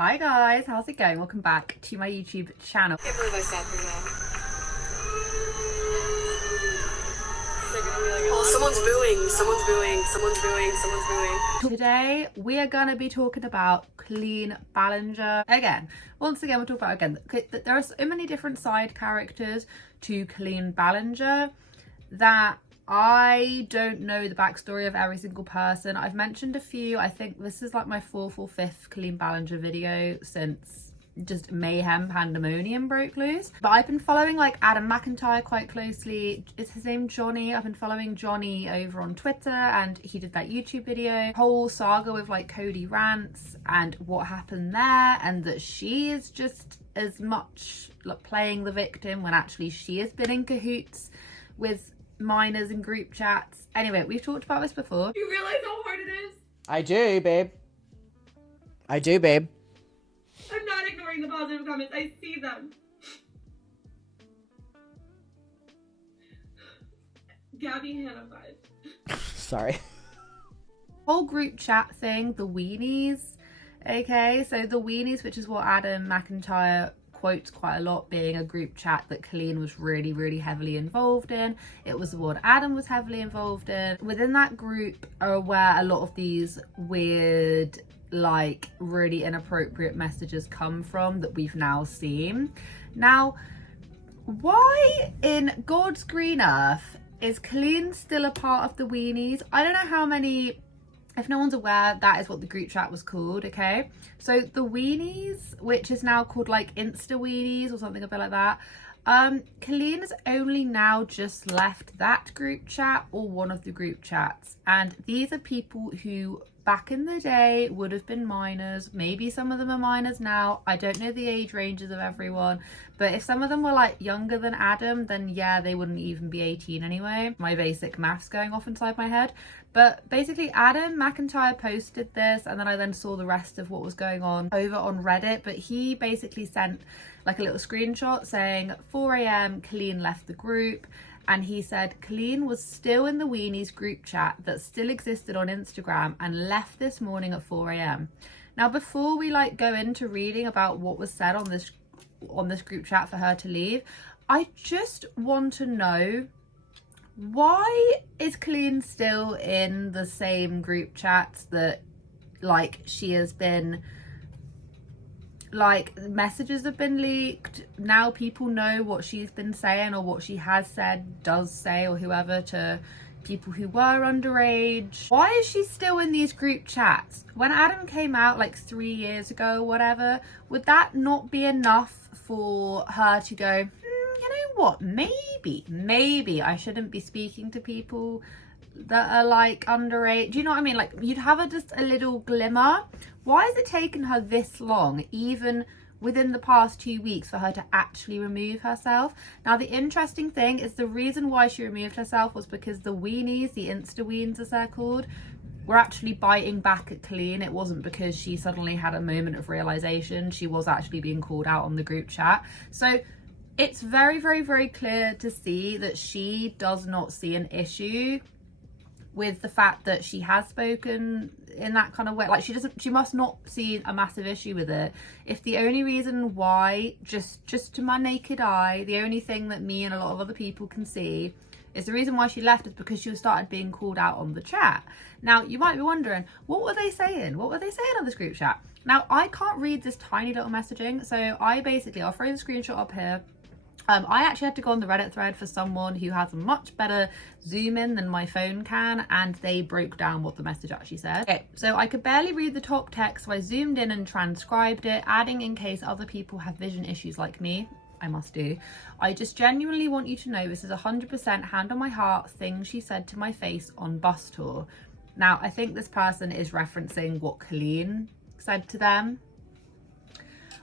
Hi guys, how's it going? Welcome back to my YouTube channel. I can't believe I sat through that. Oh, someone's booing, someone's booing, someone's booing, someone's booing. Today we are gonna be talking about COLLEEN BALLINGER. Once again, we'll talk about there are so many different side characters to COLLEEN BALLINGER that I don't know the backstory of every single person. I've mentioned a few. I think this is like my fourth or fifth COLLEEN BALLINGER video since just mayhem pandemonium broke loose. But I've been following like Adam McIntyre quite closely. Is his name Johnny? I've been following Johnny over on Twitter, and he did that YouTube video, whole saga with like Cody Rants and what happened there, and that she is just as much like playing the victim when actually she has been in cahoots with minors in group chats. Anyway, we've talked about this before. You realize how hard it is? I do, babe. I do, babe. I'm not ignoring the positive comments. I see them. Gabby Hannah vibes. Sorry. Whole group chat thing, the Weenies. Okay, so the Weenies, which is what Adam McIntyre quotes quite a lot, being a group chat that COLLEEN was really heavily involved in. It was the one Adam was heavily involved in. Within that group are where a lot of these weird, like really inappropriate messages come from that we've now seen. Now, why in God's green earth is COLLEEN still a part of the Weenies? I don't know how many. If no one's aware, that is what the group chat was called, okay? So the Weenies, which is now called like Insta Weenies or something a bit like that, COLLEEN has only now just left that group chat or one of the group chats. And these are people who back in the day would have been minors. Maybe some of them are minors now. I don't know the age ranges of everyone, but if some of them were like younger than Adam, then yeah, they wouldn't even be 18 anyway. My basic maths going off inside my head. But basically Adam McIntyre posted this, and then I then saw the rest of what was going on over on Reddit. But he basically sent like a little screenshot saying 4 a.m. COLLEEN left the group. And he said COLLEEN was still in the Weenies group chat that still existed on Instagram and left this morning at 4 a.m. Now, before we like go into reading about what was said on this group chat for her to leave, I just want to know, why is COLLEEN still in the same group chats that like she has been, like messages have been leaked, now people know what she's been saying or what she has said, does say, or whoever, to people who were underage? Why is she still in these group chats? When Adam came out like 3 years ago or whatever, would that not be enough for her to go, you know what, maybe I shouldn't be speaking to people that are like underage? Do you know what I mean? Like, you'd have just a little glimmer. Why has it taken her this long, even within the past 2 weeks, for her to actually remove herself? Now, the interesting thing is the reason why she removed herself was because the Weenies, the Insta Weens as they're called, were actually biting back at COLLEEN. It wasn't because she suddenly had a moment of realization. She was actually being called out on the group chat. So it's very clear to see that she does not see an issue with the fact that she has spoken in that kind of way. Like, she must not see a massive issue with it. If the only reason why, just to my naked eye, the only thing that me and a lot of other people can see is the reason why she left is because she started being called out on the chat. Now, you might be wondering, what were they saying? What were they saying on this group chat? Now, I can't read this tiny little messaging, so I'll throw the screenshot up here. I actually had to go on the Reddit thread for someone who has a much better zoom in than my phone can, and they broke down what the message actually said. Okay, so I could barely read the top text, so I zoomed in and transcribed it, adding in case other people have vision issues like me. I must do. I just genuinely want you to know this is 100% hand on my heart thing she said to my face on bus tour. Now, I think this person is referencing what COLLEEN said to them.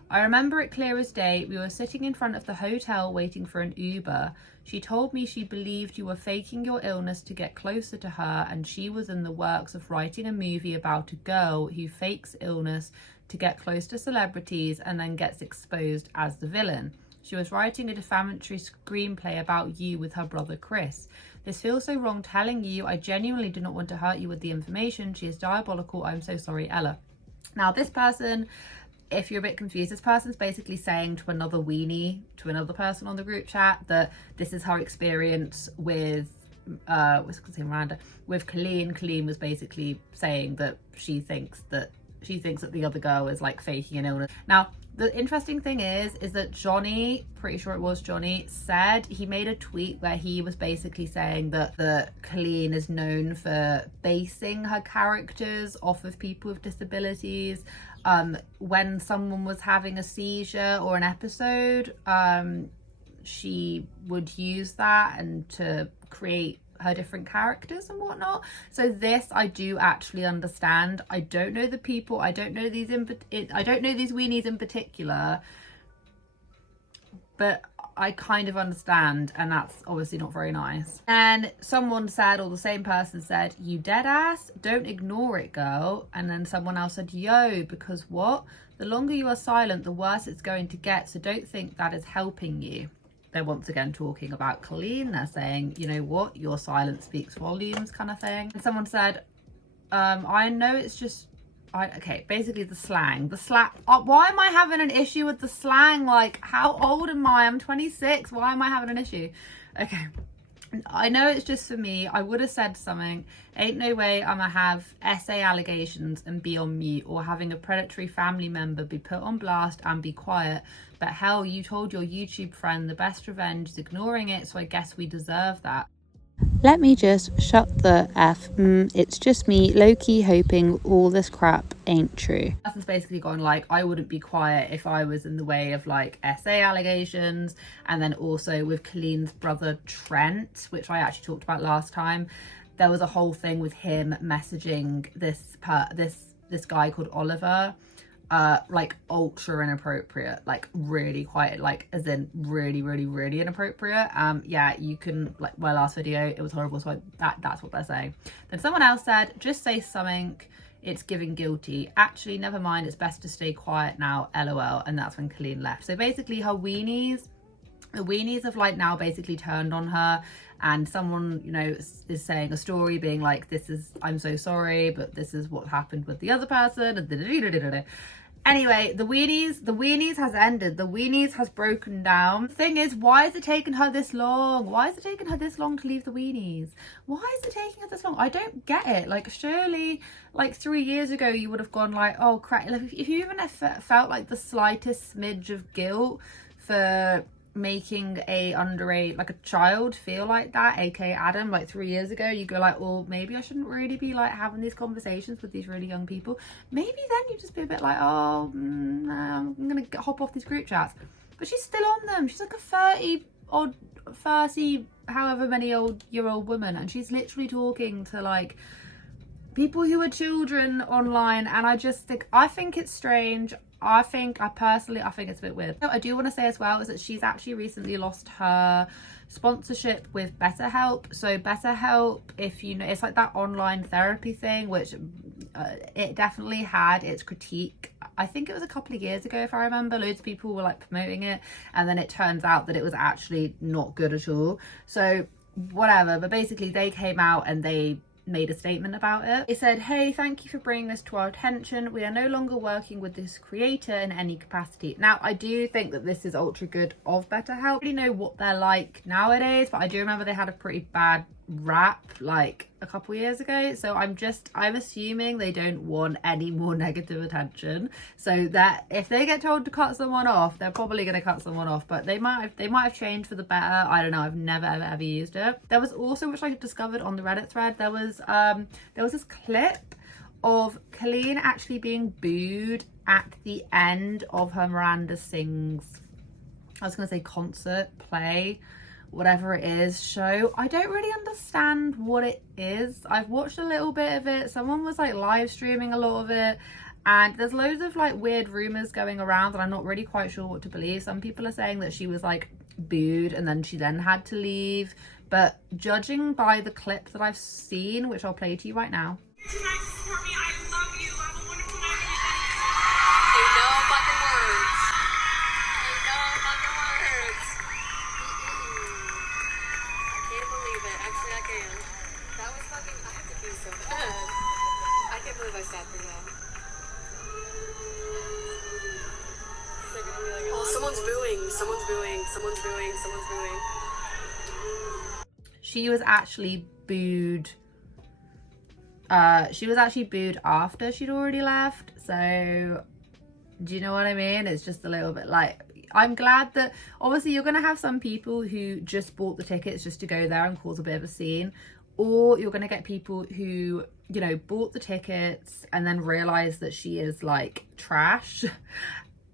I remember it clear as day. We were sitting in front of the hotel waiting for an Uber. She told me she believed you were faking your illness to get closer to her, and she was in the works of writing a movie about a girl who fakes illness to get close to celebrities and then gets exposed as the villain. She was writing a defamatory screenplay about you with her brother Chris. This feels so wrong telling you. I genuinely do not want to hurt you with the information. She is diabolical. I'm so sorry, Ella. Now, this person if you're a bit confused, this person's basically saying to another weenie, to another person on the group chat, that this is her experience with Miranda, with Colleen. Colleen was basically saying that she thinks that the other girl is like faking an illness. Now, the interesting thing is that Johnny, pretty sure it was Johnny, said he made a tweet where he was basically saying that Colleen is known for basing her characters off of people with disabilities. When someone was having a seizure or an episode, she would use that and to create her different characters and whatnot. So this I do actually understand. I don't know the people, I don't know these weenies in particular, but I kind of understand, and that's obviously not very nice. And someone said, or the same person said, "You dead ass, don't ignore it, girl." And then someone else said, "Yo, because what? The longer you are silent, the worse it's going to get, so don't think that is helping you." They're once again talking about Colleen. They're saying, you know what, your silence speaks volumes, kind of thing. And someone said, I know it's just, okay, basically the slang. Why am I having an issue with the slang? Like, how old am I? I'm 26. Why am I having an issue? Okay. I know it's just for me. I would have said something. Ain't no way I'ma have essay allegations and be on mute, or having a predatory family member be put on blast and be quiet. But hell, you told your YouTube friend the best revenge is ignoring it, so I guess we deserve that. Let me just shut the F. It's just me low-key hoping all this crap ain't true. Person's basically gone like, I wouldn't be quiet if I was in the way of like essay allegations. And then also with Colleen's brother Trent, which I actually talked about last time, there was a whole thing with him messaging this guy called Oliver, like ultra inappropriate, like really quite, like as in really inappropriate. Yeah, you can, like my last video, it was horrible, so that's what they're saying. Then someone else said, just say something, it's giving guilty. Actually, never mind, it's best to stay quiet now, lol. And that's when Colleen left. So basically the weenies have like now basically turned on her, and someone, you know, is saying a story being like, this is, I'm so sorry, but this is what happened with the other person, and anyway, the weenies has ended. The weenies has broken down. The thing is, why is it taking her this long? Why is it taking her this long to leave the weenies? Why is it taking her this long? I don't get it. Like, surely like 3 years ago you would have gone like, oh crap, like if you even felt like the slightest smidge of guilt for making a underage, like a child, feel like that, aka Adam, like 3 years ago, you go like, well, maybe I shouldn't really be like having these conversations with these really young people. Maybe then you just be a bit like, oh, I'm gonna hop off these group chats. But she's still on them. She's like a 30 however many year old woman, and she's literally talking to like people who are children online. And I just think, I think it's strange. I personally think it's a bit weird. What I do want to say as well is that she's actually recently lost her sponsorship with BetterHelp. So BetterHelp, if you know, it's like that online therapy thing, which it definitely had its critique. I think it was a couple of years ago, if I remember, loads of people were like promoting it, and then it turns out that it was actually not good at all. So whatever, but basically they came out and they made a statement about it. They said, hey, thank you for bringing this to our attention. We are no longer working with this creator in any capacity. Now, I do think that this is ultra good of BetterHelp. I don't really know what they're like nowadays, but I do remember they had a pretty bad rap like a couple years ago. So I'm assuming they don't want any more negative attention, so that if they get told to cut someone off, they're probably going to cut someone off. But they might have changed for the better. I don't know, I've never ever used it. There was also, which I discovered on the Reddit thread, there was this clip of Colleen actually being booed at the end of her Miranda Sings, I was going to say concert, play, whatever it is, show. I don't really understand what it is. I've watched a little bit of it. Someone was like live streaming a lot of it, and there's loads of like weird rumors going around and I'm not really quite sure what to believe. Some people are saying that she was like booed and then she then had to leave, but judging by the clip that I've seen, which I'll play to you right now. I can't believe I sat through that. someone's booing, someone's booing, someone's booing. She was actually booed. She was actually booed after she'd already left. So, do you know what I mean? It's just a little bit like, I'm glad that obviously you're going to have some people who just bought the tickets just to go there and cause a bit of a scene. Or you're going to get people who, you know, bought the tickets and then realized that she is like trash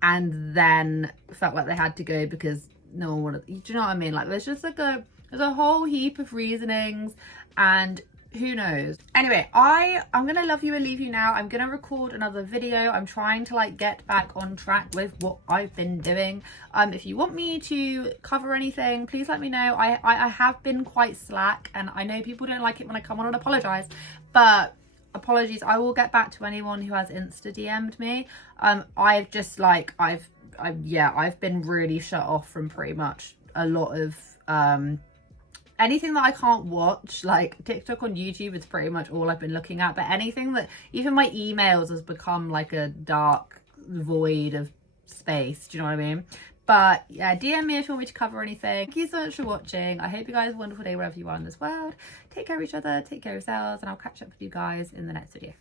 and then felt like they had to go because no one wanted, do you know what I mean? Like there's just like there's a whole heap of reasonings and who knows. Anyway, I'm gonna love you and leave you now. I'm gonna record another video. I'm trying to like get back on track with what I've been doing. If you want me to cover anything, please let me know. I have been quite slack and I know people don't like it when I come on and apologize, but apologies. I will get back to anyone who has Insta DM'd me. I've just like I've been really shut off from pretty much a lot of anything that I can't watch. Like TikTok on YouTube is pretty much all I've been looking at, but anything that, even my emails has become like a dark void of space, do you know what I mean? But yeah, DM me if you want me to cover anything. Thank you so much for watching. I hope you guys have a wonderful day wherever you are in this world. Take care of each other, take care of yourselves, and I'll catch up with you guys in the next video.